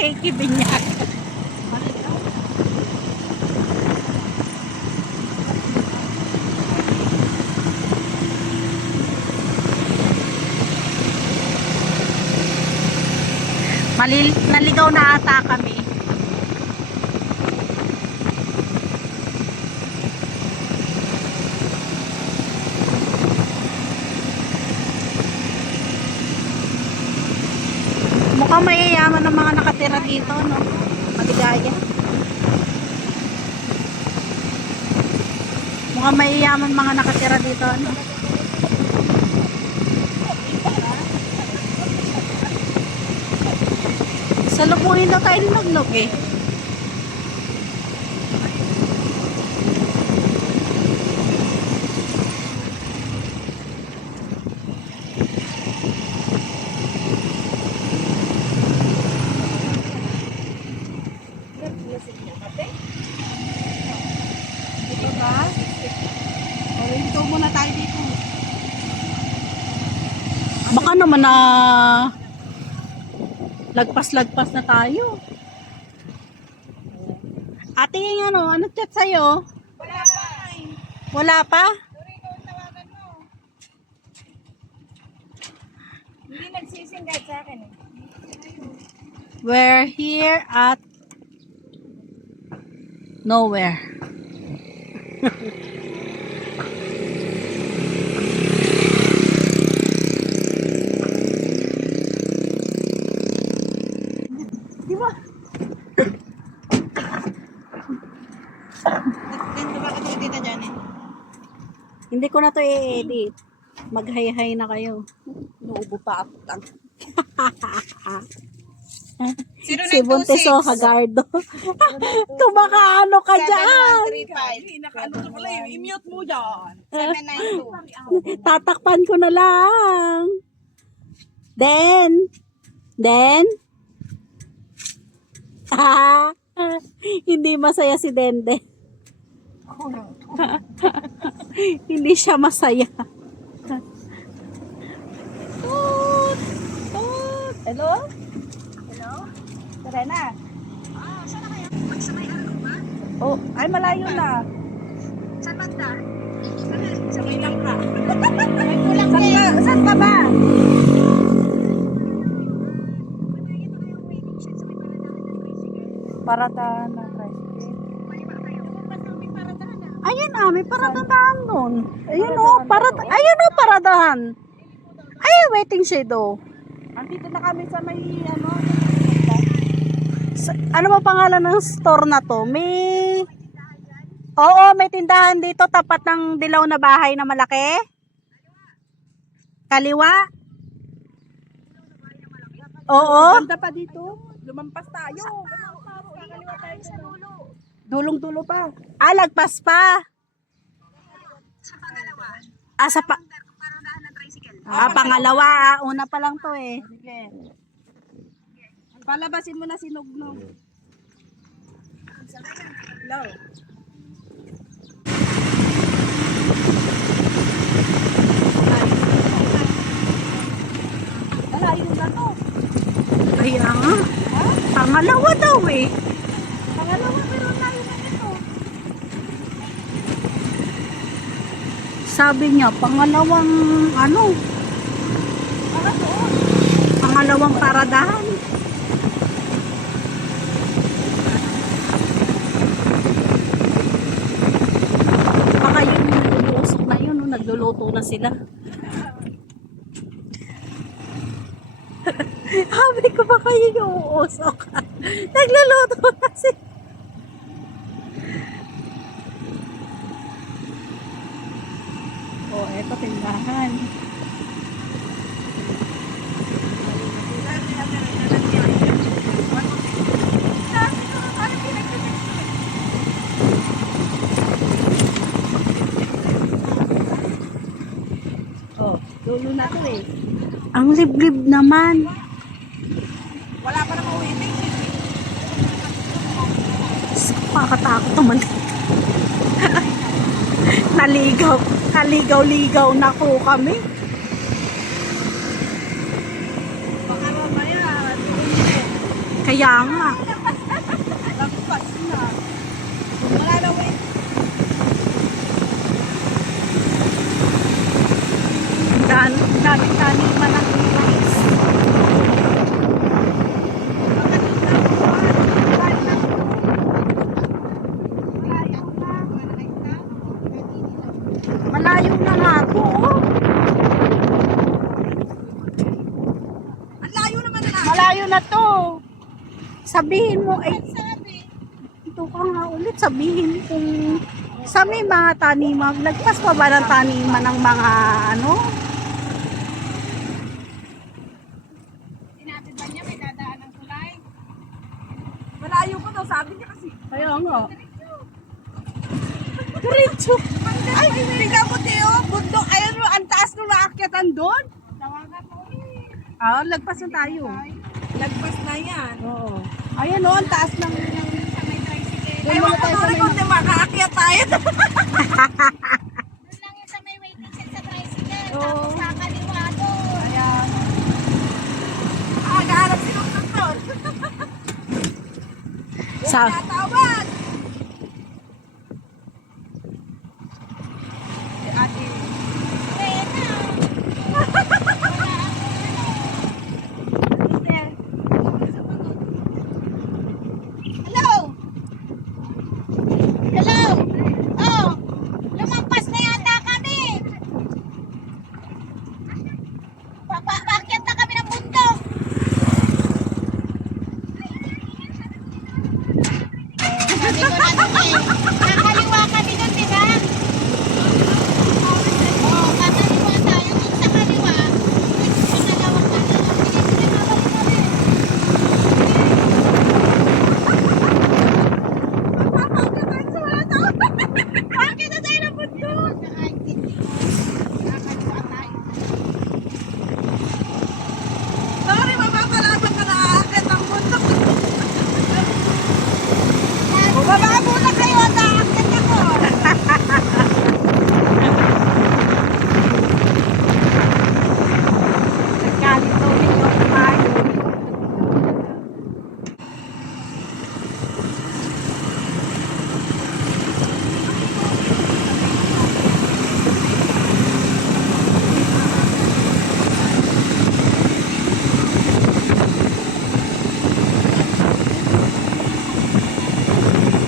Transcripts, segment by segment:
nakikibinyak. Naligaw na ata kami. Mukhang mayayaman ng mga nakatira dito, no? Maligaya. Mukhang mayayaman mga nakatira dito, no? Salubungin daw tayo ng Naglog eh. Dito ba? Dito muna tayo dito. Baka naman na lagpas-lagpas na tayo. Ate, yung ano chat sa'yo? Wala pa. Wala pa? Sorry ko tawagan mo. Hindi nagsising kahit sa akin eh. We're here at nowhere. Di ba? Dito ba ka dito dyan eh? Hindi ko na to i-edit. Mag-hay-hay na kayo. Nuubo pa ako. Si Buntes o Hagardo. Kumakaano ka dyan? 7935. Nakaano ka pala yung i-mute mo dyan. 792. Tatakpan ko na lang. Then, hindi masaya si Dende. Hindi siya masaya. Hello? Hello? Serena? Saan na kayo? Magsamay araw ba? Oh, ay malayo na. Saan banda? Sabay lang ka. May kulang saan ka ba? Paradahan ng tricycle. Ayun may paradahan doon. Ayun paradahan. Ay, waiting shade Andito na kami sa may ano. Ano ba pangalan ng store na to? Oo, may tindahan dito tapat ng dilaw na bahay na malaki. Kaliwa? Oo. Ganda pa dito. Lumampas tayo. Kaliwa tayo sa dulo. Dulong-dulo pa. Lagpas pa. Sa pangalawa. Paradahan ng tricycle. Pangalawa. Una pa lang to eh. Sige. Palabasin mo na si Nugnog. Hello. Malayo na to. Kaya nga. Pangalawa daw eh. Pangalawa pero layo na ito. Sabi niya, pangalawang Para doon. pangalawang paradahan. Baka yung nag-uusok na yun, nagluluto na sila. Sabi ko baka yung uusok. Nagluluto na sila. Eto tindahan. Dulo na to eh. Ang liblib naman. Wala pa namang waiting. Pakatakot naman dito. Naligaw-ligaw na po kami. Baka mamaya. Kaya nga. Lagpas na. Wala na wait. Daming taniman ng iris. Malayo na nga po. Oh. Ang layo naman na. Malayo na to. Sabihin mo, ay, Sabi. ito ka nga ulit. Sabihin kung sa may mga taniman, lagpas pa ba ng taniman ng mga ano? Sinabi ba niya may dadaan ng tulay? Malayo ko daw, sabi niya kasi. Kaya nga. Diretso. Ay, tingnan mo Teo, bundok. Ayan mo, ang taas nung naakyatan doon. Tawagan mo Ah, lagpas na tayo. Lagpas na yan. Oo. Ayan o, ang taas ng... Sa may tricycle. Doon Ewan muna ko tayo sa doon may- kung di makaakyat tayo. Doon lang yung sa may waiting shed sa tricycle. Oo. Tapos sa kaliwa doon. Ayan. Nagaharap si doktor. Sa... Tatawag. Si ate. Kaya na. Hello? Hello? Oh, lumampas na yata kami. Paakyat na kami ng bundok. Sabi ko na dun eh. Kakaliwa kami dun, di ba? Oo, kakaliwa tayo. Dun sa kaliwa, yung pangalawang ano, pinabalik kami. Bakit na tayo ng bundok? Nakaintindi ko. Kakaliwa tayo. Sorry, mapapalaban ka nakaakyat ang bundok. Bumaba muna kayo at aakyat ako. Nagkalit daw nito tayo.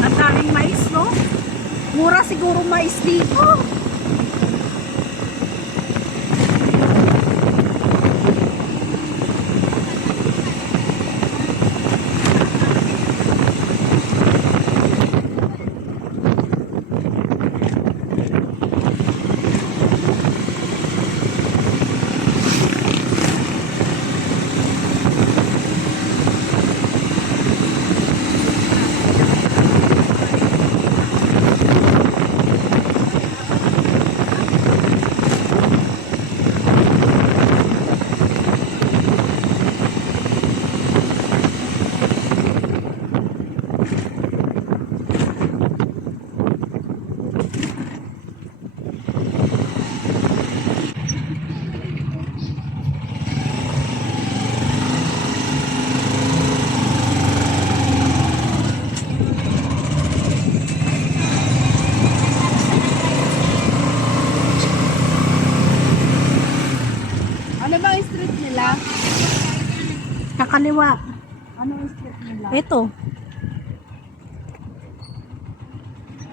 Ang daming mais, no? Mura siguro mais dito. Ano ba ang street nila? Kakaliwa. Ano ang street nila? Ito.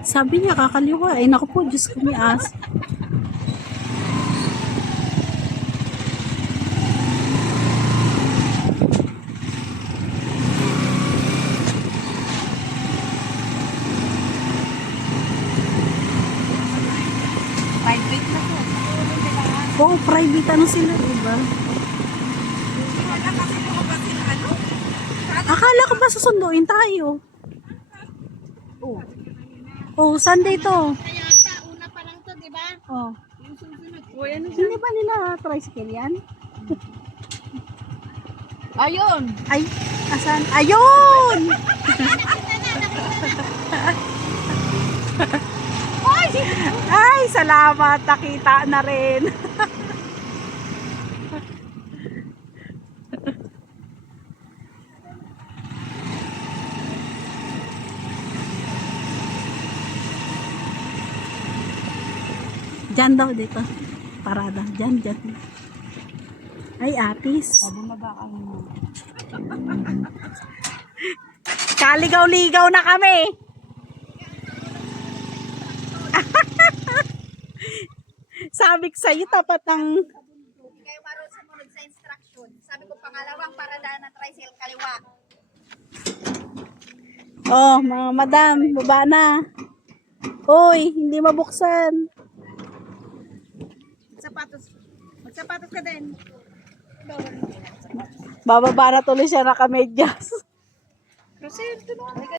Sabi niya kakaliwa. Eh, naku po, Diyos ko may as. Private na po. Oo, private ano sila, diba? Wala kasi mga ba sila ano? Akala ko ba susunduin tayo? Oh, Sunday to. Kaya sa una pa lang to, di ba? Oh. O, ano siya? Hindi ba nila tricycle yan? Ayun. Ay, asan? Ayun! Ay, salamat. Nakita na rin. Diyan daw dito. Parada. Diyan, diyan. Ay, Atis. Bumaba ka muna. Kaligaw-ligaw na kami. Sabi ko sa'yo, tapat ng... Hindi kayo marunong sumunod sa instruction. Sabi ko pangalawang paradaan ng tricycle kaliwa. Oh, mga madam, baba na. Hoy, hindi mabuksan. Magsapatos ka din. Bababa na tuloy siya nakamedyas. Kasi ito na.